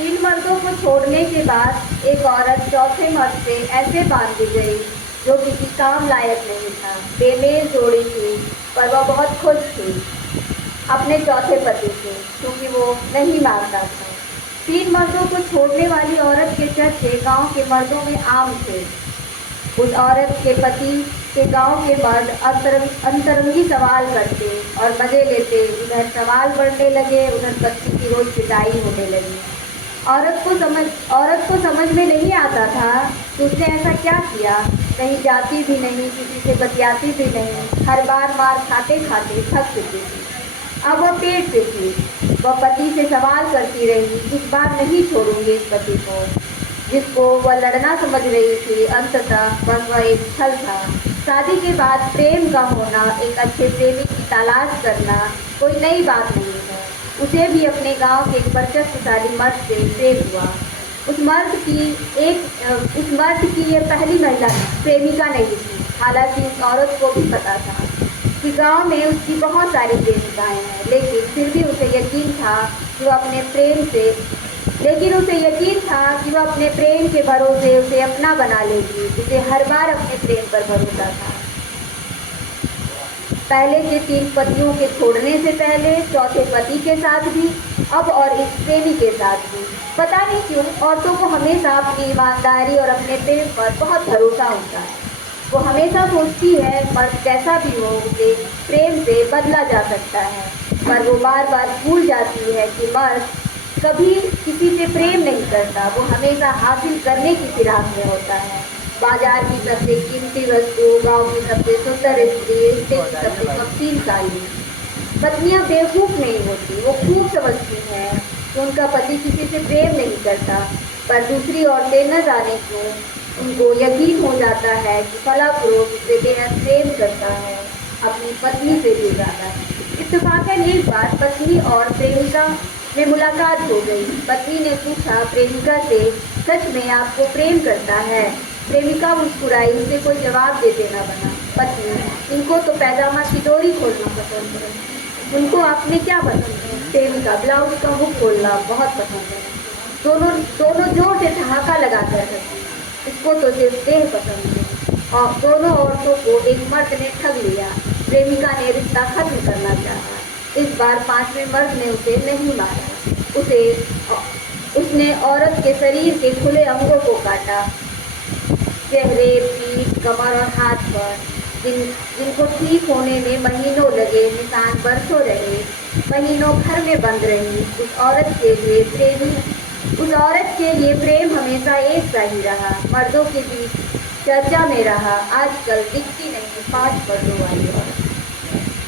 तीन मर्दों को छोड़ने के बाद एक औरत चौथे मर्द से ऐसे बांध दी गई जो किसी काम लायक नहीं था। बेमेल जोड़ी थी, पर वह बहुत खुश थी अपने चौथे पति से, क्योंकि वो नहीं मारता था। तीन मर्दों को छोड़ने वाली औरत के चर्चे गांव के मर्दों में आम थे। उस औरत के पति के गांव के मर्द अंतरंगी सवाल करते और मजे लेते। उधर सवाल बढ़ने लगे, उधर पति की रोज पिटाई होने लगी। औरत को समझ में नहीं आता था कि उसने ऐसा क्या किया। कहीं जाती भी नहीं, किसी से बतियाती भी नहीं, हर बार मार खाते खाते थक चुकी थी। अब वह पेट पे थी। वह पति से सवाल करती रही, इस बार नहीं छोड़ूंगी इस पति को जिसको वह लड़ना समझ रही थी। अंततः बस वह एक छल था। शादी के बाद प्रेम का होना, एक अच्छे प्रेमी की तलाश करना कोई नई बात नहीं है। उसे भी अपने गांव के एक वर्चस्वशाली मर्द से प्रेम हुआ। उस मर्द की ये पहली महिला प्रेमिका नहीं थी। हालांकि उस औरत को भी पता था कि गांव में उसकी बहुत सारी प्रेमिकाएं हैं, लेकिन फिर भी उसे यकीन था कि वह अपने प्रेम के भरोसे उसे अपना बना लेगी। उसे हर बार अपने प्रेम पर भरोसा था। पहले के तीन पतियों के छोड़ने से पहले चौथे पति के साथ भी, अब और इस प्रेमी के साथ भी। पता नहीं क्यों औरतों को हमेशा अपनी ईमानदारी और अपने प्रेम पर बहुत भरोसा होता है। वो हमेशा सोचती है मर्द कैसा भी हो उसे प्रेम से बदला जा सकता है, पर वो बार बार भूल जाती है कि मर्द कभी किसी से प्रेम नहीं करता। वो हमेशा हासिल करने की फिराक में होता है। बाजार की सबसे कीमती वस्तु, गांव की सबसे सुंदर स्त्री, रिश्ते की सबसे कमसीन साली। पत्नियां बेवकूफ़ नहीं होती, वो खूब समझती हैं कि उनका पति किसी से प्रेम नहीं करता, पर दूसरी औरतें न जाने क्यों उनको यकीन हो जाता है कि फला पुरुष उसे बेहद प्रेम करता है, अपनी पत्नी से भी ज़्यादा। इत्तेफाकन एक बार पत्नी और प्रेमिका में मुलाकात हो गई। पत्नी ने पूछा प्रेमिका से, सच में आपको प्रेम करता है? प्रेमिका मुस्कुराई, उसे कोई जवाब देते न बना। पत्नी, इनको तो पैजामा की डोरी खोलना पसंद है। उनको आपने क्या पसंद है? प्रेमिका, ब्लाउज का हुक खोलना बहुत पसंद है। दोनों जोर से ठहाका लगाकर हंसी। इसको तो सिर्फ देह पसंद है। और दोनों औरतों को एक मर्द ने ठग लिया। प्रेमिका ने रिश्ता खत्म करना चाहा। इस बार पांचवें मर्द ने उसे नहीं मारा। उसने औरत के शरीर के खुले अंगों को काटा, चेहरे, पीठ, कमर और हाथ पर, जिनको ठीक होने में महीनों लगे, निशान बरसों रहे। महीनों घर में बंद रही। उस औरत के लिए प्रेम हमेशा एक सा ही रहा, मर्दों के बीच चर्चा में रहा। आजकल दिखती नहीं 5 पर्दों वाली औरत।